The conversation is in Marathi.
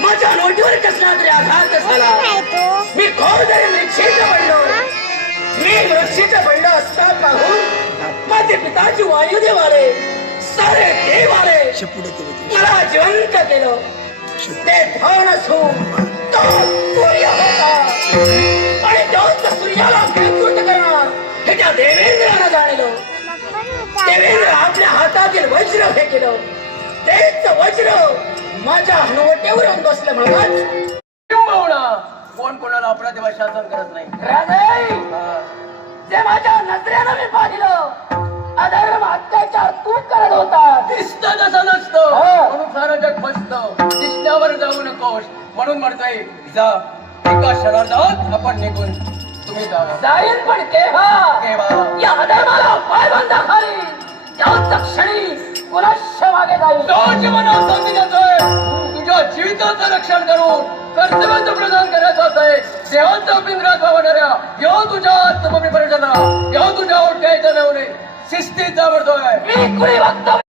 माझ्या नोटीवर कसला तरी आघात झाला. मी खोदरी वृक्षेचं बनलो. मी वृक्षेचं बनलो असता पाहून माझे पिताची वायुदेव आले, सारे देव आले, मला जिवंत केलं. ते धन असून तो सूर्य होता आणि तोच सूर्याला विकृत करणार हे त्या देवेंद्रानं जाणलं. देवेंद्र आपल्या हातातील वज्र फेकलं. तेच वज्र माझ्या हनुवटीवर येऊन बसलं. म्हणून कोण कोणाला अपराधीवर शासन करत नाही. जे माझ्या नजरेनं मी पाहिलं अधर्म अत्याचार तू करत होता. दिसतं तसं नसतं म्हणून सारं जग फसतं. दिसण्यावर जाऊ नकोस म्हणून म्हणतोय जा. एका क्षणार्धात आपण निघून तुम्ही जावा. जाईल पण केव्हा? या अधर्माला पायबंद खाली त्याच क्षणी कुणाच्या मागे जाईल. जीवनात संधी देतोय तुझ्या जीविताचं रक्षण करून कर्तव्याचं प्रदान करायचं आहे. देवांचा पिंजरात वावणाऱ्या यो तुझ्या आत्ममी परिजना यो तुझ्या ओळखायचं नवले शिस्तीत आवडतोय. मी कुणी वक्तव्य